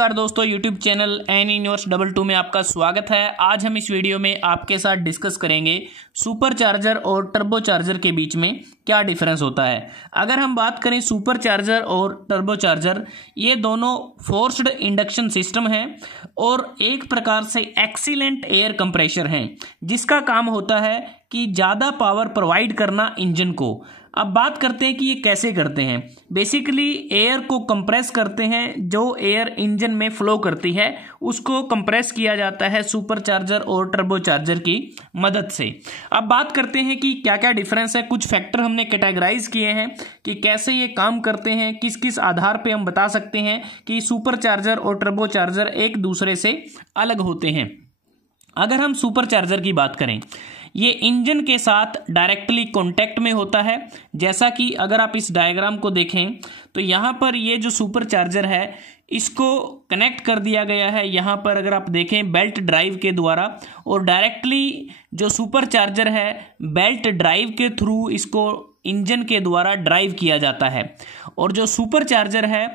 नमस्कार दोस्तों, YouTube channel N universe 22 में आपका स्वागत है। आज हम इस वीडियो में आपके साथ डिस्कस करेंगे सुपर चार्जर और टर्बो चार्जर के बीच में क्या डिफरेंस होता है। अगर हम बात करें सुपर चार्जर और टर्बो चार्जर, ये दोनों फोर्स्ड इंडक्शन सिस्टम हैं और एक प्रकार से एक्सीलेंट एयर कंप्रेशर हैं, जिसका काम होता है कि ज़्यादा पावर प्रोवाइड करना इंजन को। अब बात करते हैं कि ये कैसे करते हैं। बेसिकली एयर को कंप्रेस करते हैं, जो एयर इंजन में फ्लो करती है उसको कंप्रेस किया जाता है सुपर चार्जर और टर्बो चार्जर की मदद से। अब बात करते हैं कि क्या क्या डिफरेंस है। कुछ फैक्टर हमने कैटेगराइज किए हैं कि कैसे ये काम करते हैं, किस किस आधार पे हम बता सकते हैं कि सुपर चार्जर और टर्बो चार्जर एक दूसरे से अलग होते हैं। अगर हम सुपर चार्जर की बात करें, ये इंजन के साथ डायरेक्टली कांटेक्ट में होता है। जैसा कि अगर आप इस डायग्राम को देखें तो यहाँ पर ये जो सुपर चार्जर है इसको कनेक्ट कर दिया गया है, यहाँ पर अगर आप देखें बेल्ट ड्राइव के द्वारा, और डायरेक्टली जो सुपर चार्जर है बेल्ट ड्राइव के थ्रू इसको इंजन के द्वारा ड्राइव किया जाता है। और जो सुपर चार्जर है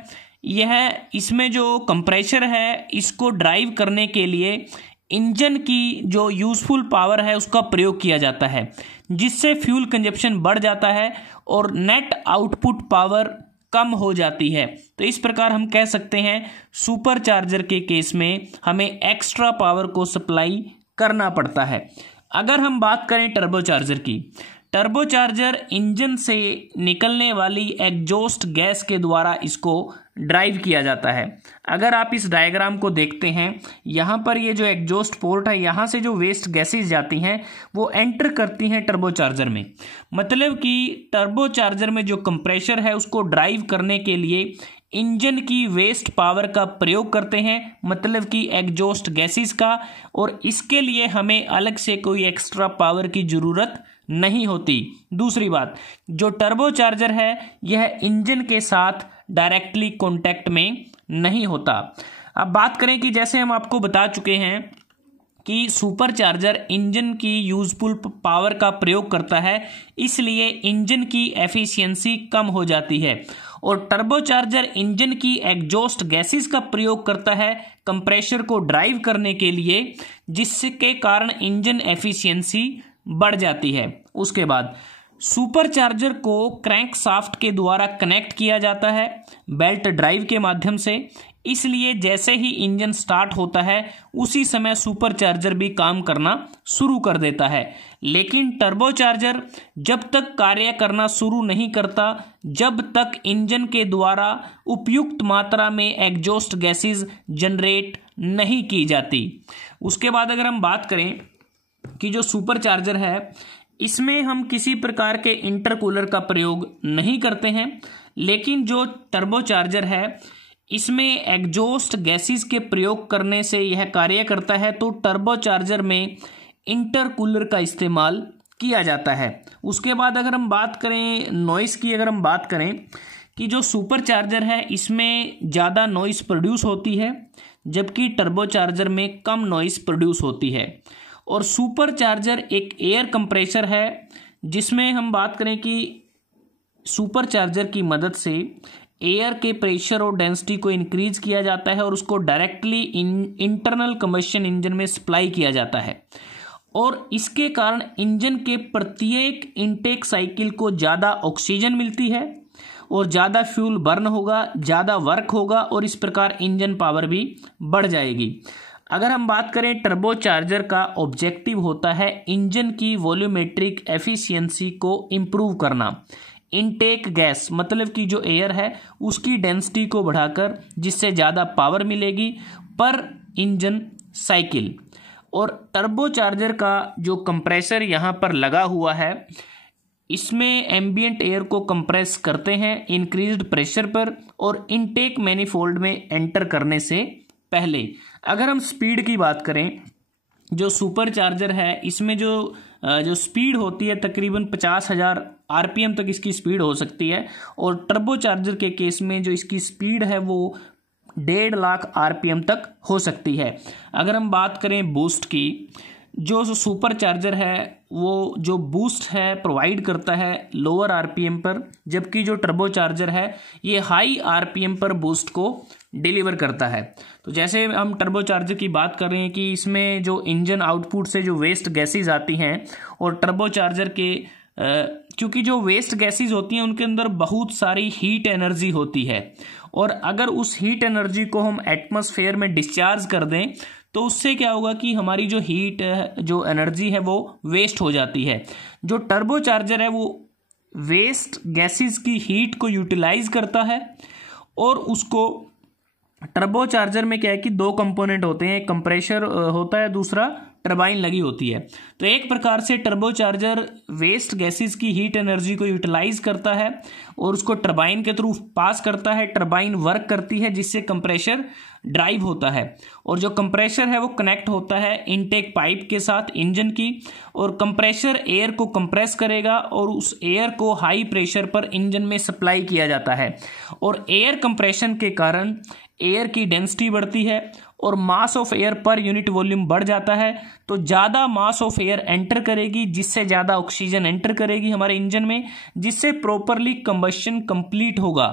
यह इसमें जो कंप्रेशर है इसको ड्राइव करने के लिए इंजन की जो यूज़फुल पावर है उसका प्रयोग किया जाता है, जिससे फ्यूल कंजप्शन बढ़ जाता है और नेट आउटपुट पावर कम हो जाती है। तो इस प्रकार हम कह सकते हैं सुपर चार्जर के केस में हमें एक्स्ट्रा पावर को सप्लाई करना पड़ता है। अगर हम बात करें टर्बो चार्जर की, टर्बो चार्जर इंजन से निकलने वाली एग्जॉस्ट गैस के द्वारा इसको ड्राइव किया जाता है। अगर आप इस डायग्राम को देखते हैं, यहाँ पर ये जो एग्जॉस्ट पोर्ट है, यहाँ से जो वेस्ट गैसेस जाती हैं वो एंटर करती हैं टर्बो चार्जर में। मतलब कि टर्बो चार्जर में जो कंप्रेशर है उसको ड्राइव करने के लिए इंजन की वेस्ट पावर का प्रयोग करते हैं, मतलब कि एग्जॉस्ट गैसेस का, और इसके लिए हमें अलग से कोई एक्स्ट्रा पावर की ज़रूरत नहीं होती। दूसरी बात, जो टर्बो चार्जर है यह इंजन के साथ डायरेक्टली कांटेक्ट में नहीं होता। अब बात करें कि जैसे हम आपको बता चुके हैं कि सुपर चार्जर इंजन की यूजफुल पावर का प्रयोग करता है, इसलिए इंजन की एफिशिएंसी कम हो जाती है, और टर्बो चार्जर इंजन की एग्जॉस्ट गैसेस का प्रयोग करता है कंप्रेशर को ड्राइव करने के लिए, जिसके कारण इंजन एफिशिएंसी बढ़ जाती है। उसके बाद सुपर चार्जर को क्रैंक शाफ्ट के द्वारा कनेक्ट किया जाता है बेल्ट ड्राइव के माध्यम से, इसलिए जैसे ही इंजन स्टार्ट होता है उसी समय सुपर चार्जर भी काम करना शुरू कर देता है। लेकिन टर्बो चार्जर जब तक कार्य करना शुरू नहीं करता जब तक इंजन के द्वारा उपयुक्त मात्रा में एग्जॉस्ट गैसेस जनरेट नहीं की जाती। उसके बाद अगर हम बात करें कि जो सुपर चार्जर है इसमें हम किसी प्रकार के इंटरकूलर का प्रयोग नहीं करते हैं, लेकिन जो टर्बो चार्जर है इसमें एग्जॉस्ट गैसेस के प्रयोग करने से यह कार्य करता है। तो टर्बो चार्जर में इंटरकूलर का इस्तेमाल किया जाता है। उसके बाद अगर हम बात करें नॉइस की, अगर हम बात करें कि जो सुपर चार्जर है इसमें ज़्यादा नॉइस प्रोड्यूस होती है, जबकि टर्बो चार्जर में कम नॉइस प्रोड्यूस होती है। और सुपर चार्जर एक एयर कंप्रेशर है, जिसमें हम बात करें कि सुपर चार्जर की मदद से एयर के प्रेशर और डेंसिटी को इंक्रीज किया जाता है और उसको डायरेक्टली इंटरनल कंबशन इंजन में सप्लाई किया जाता है, और इसके कारण इंजन के प्रत्येक इनटेक साइकिल को ज़्यादा ऑक्सीजन मिलती है और ज़्यादा फ्यूल बर्न होगा, ज़्यादा वर्क होगा, और इस प्रकार इंजन पावर भी बढ़ जाएगी। अगर हम बात करें टर्बो चार्जर का ऑब्जेक्टिव होता है इंजन की वॉल्यूमेट्रिक एफिशिएंसी को इम्प्रूव करना, इनटेक गैस मतलब कि जो एयर है उसकी डेंसिटी को बढ़ाकर, जिससे ज़्यादा पावर मिलेगी पर इंजन साइकिल। और टर्बो चार्जर का जो कंप्रेसर यहाँ पर लगा हुआ है इसमें एम्बिएंट एयर को कंप्रेस करते हैं इंक्रीज्ड प्रेशर पर और इनटेक मैनिफोल्ड में एंटर करने से पहले। अगर हम स्पीड की बात करें, जो सुपर चार्जर है इसमें जो स्पीड होती है तकरीबन 50,000 RPM तक इसकी स्पीड हो सकती है, और टर्बो चार्जर के केस में जो इसकी स्पीड है वो 1.5 लाख RPM तक हो सकती है। अगर हम बात करें बूस्ट की, जो सुपर चार्जर है वो जो बूस्ट है प्रोवाइड करता है लोअर RPM पर, जबकि जो टर्बो चार्जर है ये हाई RPM पर बूस्ट को डिलीवर करता है। तो जैसे हम टर्बो चार्जर की बात कर रहे हैं कि इसमें जो इंजन आउटपुट से जो वेस्ट गैसेज आती हैं और टर्बो चार्जर के क्योंकि जो वेस्ट गैसेज होती हैं उनके अंदर बहुत सारी हीट एनर्जी होती है, और अगर उस हीट एनर्जी को हम एटमॉस्फेयर में डिस्चार्ज कर दें तो उससे क्या होगा कि हमारी जो हीट जो एनर्जी है वो वेस्ट हो जाती है। जो टर्बो चार्जर है वो वेस्ट गैसेस की हीट को यूटिलाइज करता है, और उसको टर्बो चार्जर में क्या है कि दो कंपोनेंट होते हैं, एक कंप्रेशर होता है, दूसरा टरबाइन लगी होती है। तो एक प्रकार से टर्बो चार्जर वेस्ट गैसेस की हीट एनर्जी को यूटिलाइज करता है और उसको टरबाइन के थ्रू पास करता है। टरबाइन वर्क करती है जिससे कंप्रेशर ड्राइव होता है, और जो कंप्रेशर है वो कनेक्ट होता है इनटेक पाइप के साथ इंजन की, और कंप्रेशर एयर को कंप्रेस करेगा और उस एयर को हाई प्रेशर पर इंजन में सप्लाई किया जाता है। और एयर कंप्रेशन के कारण एयर की डेंसिटी बढ़ती है और mass of air per unit volume बढ़ जाता है। तो ज़्यादा मास ऑफ एयर एंटर करेगी, जिससे ज़्यादा ऑक्सीजन एंटर करेगी हमारे इंजन में, जिससे प्रॉपरली कंबशन कंप्लीट होगा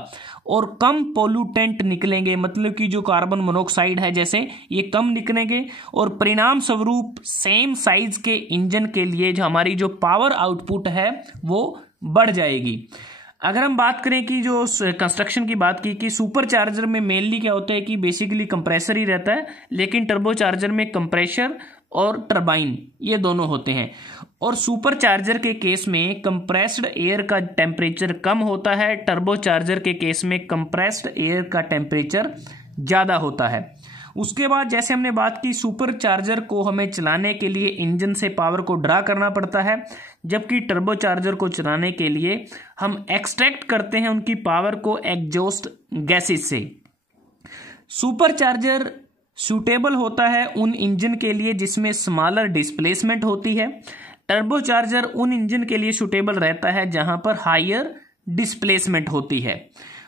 और कम पोल्यूटेंट निकलेंगे, मतलब कि जो कार्बन मोनोऑक्साइड है जैसे ये कम निकलेंगे, और परिणाम स्वरूप सेम साइज के इंजन के लिए जो हमारी जो पावर आउटपुट है वो बढ़ जाएगी। अगर हम बात करें कि जो कंस्ट्रक्शन की बात की कि सुपर चार्जर में मेनली क्या होता है कि बेसिकली कंप्रेसर ही रहता है, लेकिन टर्बो चार्जर में कंप्रेशर और टरबाइन ये दोनों होते हैं। और सुपर चार्जर के केस में कंप्रेस्ड एयर का टेम्परेचर कम होता है, टर्बो चार्जर के केस में कंप्रेस्ड एयर का टेम्परेचर ज़्यादा होता है। उसके बाद जैसे हमने बात की, सुपर चार्जर को हमें चलाने के लिए इंजन से पावर को ड्रा करना पड़ता है, जबकि टर्बो चार्जर को चलाने के लिए हम एक्सट्रैक्ट करते हैं उनकी पावर को एग्जॉस्ट गैसेस से। सुपर चार्जर सूटेबल होता है उन इंजन के लिए जिसमें स्मॉलर डिस्प्लेसमेंट होती है। टर्बो चार्जर उन इंजन के लिए सूटेबल रहता है जहां पर हायर डिस्प्लेसमेंट होती है।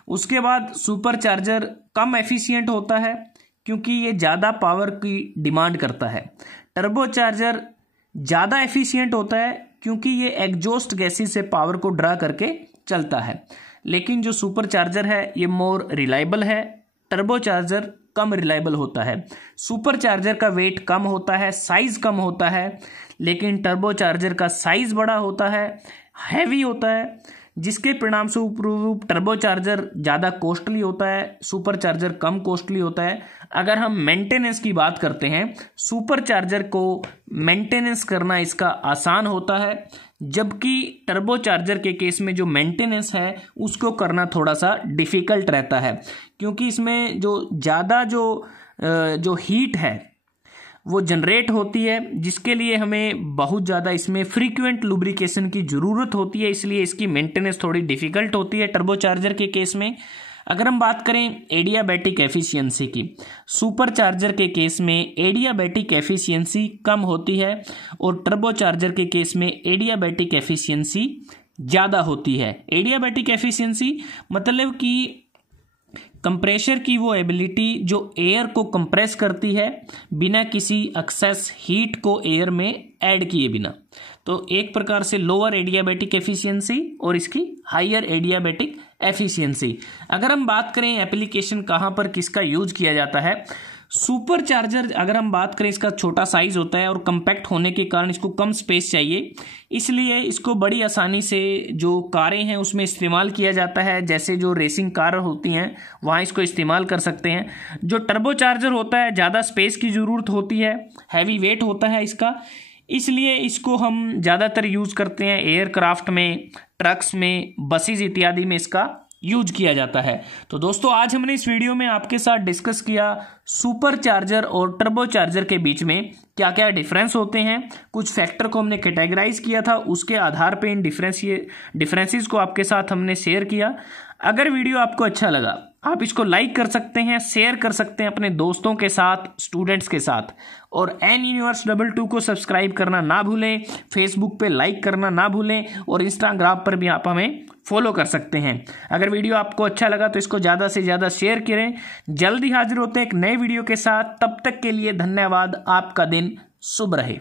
उसके बाद सुपर चार्जर कम एफिशिएंट होता है क्योंकि ये ज़्यादा पावर की डिमांड करता है। टर्बो चार्जर ज़्यादा एफिशिएंट होता है क्योंकि ये एग्जॉस्ट गैसेस से पावर को ड्रा करके चलता है। लेकिन जो सुपर चार्जर है ये मोर रिलायबल है, टर्बो चार्जर कम रिलायबल होता है। सुपर चार्जर का वेट कम होता है, साइज कम होता है, लेकिन टर्बो चार्जर का साइज बड़ा होता है, हैवी होता है, जिसके परिणाम स्वरूप टर्बो चार्जर ज़्यादा कॉस्टली होता है, सुपर चार्जर कम कॉस्टली होता है। अगर हम मेंटेनेंस की बात करते हैं, सुपर चार्जर को मेंटेनेंस करना इसका आसान होता है, जबकि टर्बो चार्जर के केस में जो मेंटेनेंस है उसको करना थोड़ा सा डिफ़िकल्ट रहता है, क्योंकि इसमें जो ज़्यादा जो हीट है वो जनरेट होती है, जिसके लिए हमें बहुत ज़्यादा इसमें फ्रीक्वेंट लुब्रिकेशन की ज़रूरत होती है, इसलिए इसकी मेंटेनेंस थोड़ी डिफ़िकल्ट होती है टर्बो चार्जर के केस में। अगर हम बात करें एडियाबैटिक एफिशिएंसी की, सुपर चार्जर के केस में एडियाबैटिक एफिशिएंसी कम होती है और टर्बो चार्जर के केस में एडियाबैटिक एफिशिएंसी ज़्यादा होती है। एडियाबैटिक एफिशिएंसी मतलब कि कंप्रेशर की वो एबिलिटी जो एयर को कंप्रेस करती है बिना किसी एक्सेस हीट को एयर में ऐड किए बिना। तो एक प्रकार से लोअर एडियाबैटिक एफिशिएंसी और इसकी हायर एडियाबैटिक एफिशिएंसी। अगर हम बात करें एप्लीकेशन कहाँ पर किसका यूज किया जाता है, सुपर चार्जर अगर हम बात करें इसका छोटा साइज होता है और कम्पैक्ट होने के कारण इसको कम स्पेस चाहिए, इसलिए इसको बड़ी आसानी से जो कारें हैं उसमें इस्तेमाल किया जाता है। जैसे जो रेसिंग कार होती हैं वहाँ इसको इस्तेमाल कर सकते हैं। जो टर्बो चार्जर होता है ज़्यादा स्पेस की ज़रूरत होती है, हैवी वेट होता है इसका, इसलिए इसको हम ज़्यादातर यूज़ करते हैं एयरक्राफ्ट में, ट्रक्स में, बसेस इत्यादि में इसका यूज किया जाता है। तो दोस्तों आज हमने इस वीडियो में आपके साथ डिस्कस किया सुपर चार्जर और टर्बो चार्जर के बीच में क्या क्या डिफरेंस होते हैं। कुछ फैक्टर को हमने कैटेगराइज किया था, उसके आधार पे इन डिफरेंसेस को आपके साथ हमने शेयर किया। अगर वीडियो आपको अच्छा लगा आप इसको लाइक कर सकते हैं, शेयर कर सकते हैं अपने दोस्तों के साथ, स्टूडेंट्स के साथ, और एन यूनिवर्स 22 को सब्सक्राइब करना ना भूलें, फेसबुक पे लाइक करना ना भूलें, और इंस्टाग्राम पर भी आप हमें फॉलो कर सकते हैं। अगर वीडियो आपको अच्छा लगा तो इसको ज़्यादा से ज़्यादा शेयर करें। जल्दी हाजिर होते हैं एक नए वीडियो के साथ, तब तक के लिए धन्यवाद। आपका दिन शुभ रहे।